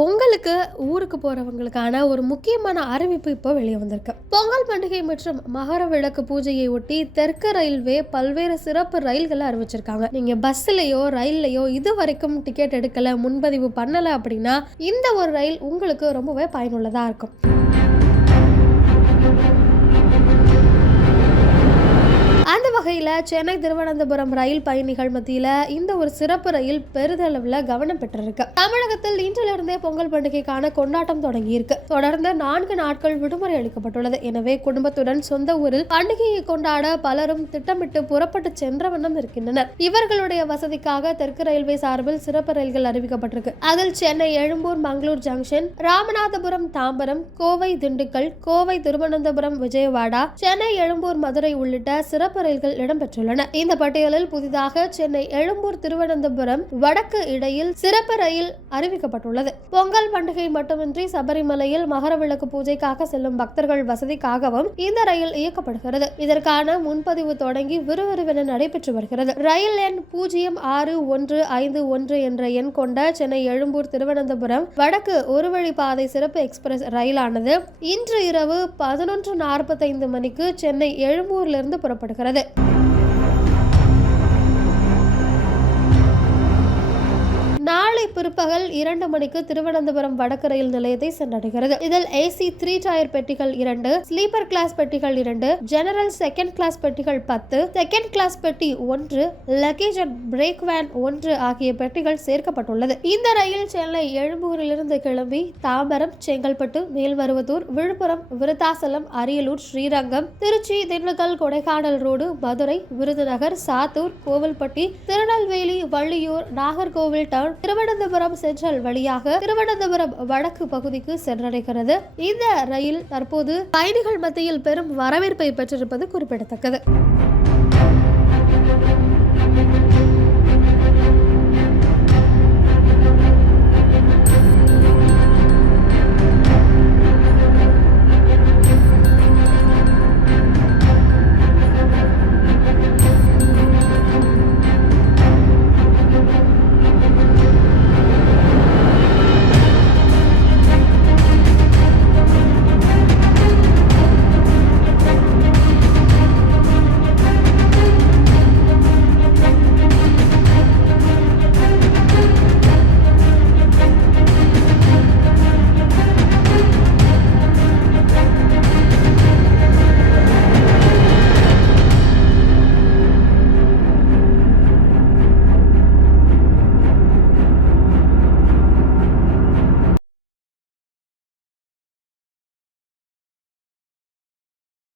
பொங்கலுக்கு ஊருக்கு போறவங்களுக்கான ஒரு முக்கியமான அறிவிப்பு இப்போ வெளியே வந்திருக்கு. பொங்கல் பண்டிகை மற்றும் மகர விளக்கு பூஜையை ஒட்டி தெற்கு ரயில்வே பல்வேறு சிறப்பு ரயில்களை அறிவிச்சிருக்காங்க. நீங்க பஸ்லயோ ரயில்லயோ இது வரைக்கும் டிக்கெட் எடுக்கல, முன்பதிவு பண்ணல அப்படின்னா இந்த ஒரு ரயில் உங்களுக்கு ரொம்பவே பயனுள்ளதா இருக்கும். அந்த வகையில் சென்னை திருவனந்தபுரம் ரயில் பயணிகள் மத்தியில் இந்த ஒரு சிறப்பு ரயில் பெரிதளவில் கவனம் பெற்றிருக்கு. தமிழகத்தில் இன்றிலிருந்தே பொங்கல் பண்டிகைக்கான கொண்டாட்டம் தொடங்கி இருக்கு. தொடர்ந்து 4 நாட்கள் விடுமுறை அளிக்கப்பட்டுள்ளது. எனவே குடும்பத்துடன் சொந்த ஊரில் பண்டிகையை கொண்டாட பலரும் திட்டமிட்டு புறப்பட்டு சென்ற வண்ணம் இருக்கின்றனர். இவர்களுடைய வசதிக்காக தெற்கு ரயில்வே சார்பில் சிறப்பு ரயில்கள் அறிவிக்கப்பட்டிருக்கு. அதில் சென்னை எழும்பூர் மங்களூர் ஜங்ஷன், ராமநாதபுரம் தாம்பரம், கோவை திண்டுக்கல், கோவை திருவனந்தபுரம் விஜயவாடா, சென்னை எழும்பூர் மதுரை உள்ளிட்ட சிறப்பு ரயில்கள் இடம்பெற்றுள்ளன. இந்த பட்டியலில் புதிதாக சென்னை எழும்பூர் திருவனந்தபுரம் வடக்கு இடையில் சிறப்பு ரயில் அறிவிக்கப்பட்டுள்ளது. பொங்கல் பண்டிகை மட்டுமின்றி சபரிமலையில் மகர விளக்கு பூஜைக்காக செல்லும் பக்தர்கள் வசதிக்காகவும் இந்த ரயில் இயக்கப்படுகிறது. இதற்கான முன்பதிவு தொடங்கி விறுவிறுவென நடைபெற்று வருகிறது. ரயில் எண் 0651 என்ற எண் கொண்ட சென்னை எழும்பூர் திருவனந்தபுரம் வடக்கு ஒரு வழி பாதை சிறப்பு எக்ஸ்பிரஸ் ரயிலானது இன்று இரவு 11:45 மணிக்கு சென்னை எழும்பூரிலிருந்து புறப்படுகிறது. நாளை பிற்பகல் 2 மணிக்கு திருவனந்தபுரம் வடக்கு ரயில் நிலையத்தை சென்றடைகிறது. இதில் ஏசி 3 டயர் பெட்டிகள் 2, ஸ்லீப்பர் கிளாஸ் பெட்டிகள் 2, ஜெனரல் செகண்ட் கிளாஸ் பெட்டிகள் 10, செகண்ட் கிளாஸ் பெட்டி 1, லக்கேஜ் அண்ட் பிரேக் வேன் 1 ஆகிய பெட்டிகள் சேர்க்கப்பட்டுள்ளது. இந்த ரயில் சென்னை எழும்பூரிலிருந்து கிளம்பி Tambaram, Chengalpattu, Melmaruvathur, Villupuram, Virudhachalam, Ariyalur, Srirangam, Trichy, Dindigul, Kodaikanal road, Madurai, Virudhunagar, Sattur, Kovilpatti, Tirunelveli, Valliyur, Nagercoil town, Thiruvananthapuram central வழியாக திருவனந்தபுரம் வடக்கு பகுதிக்கு சென்றடைகிறது. இந்த ரயில் தற்போது பயணிகள் மத்தியில் பெரும் வரவேற்பை பெற்றிருப்பது குறிப்பிடத்தக்கது.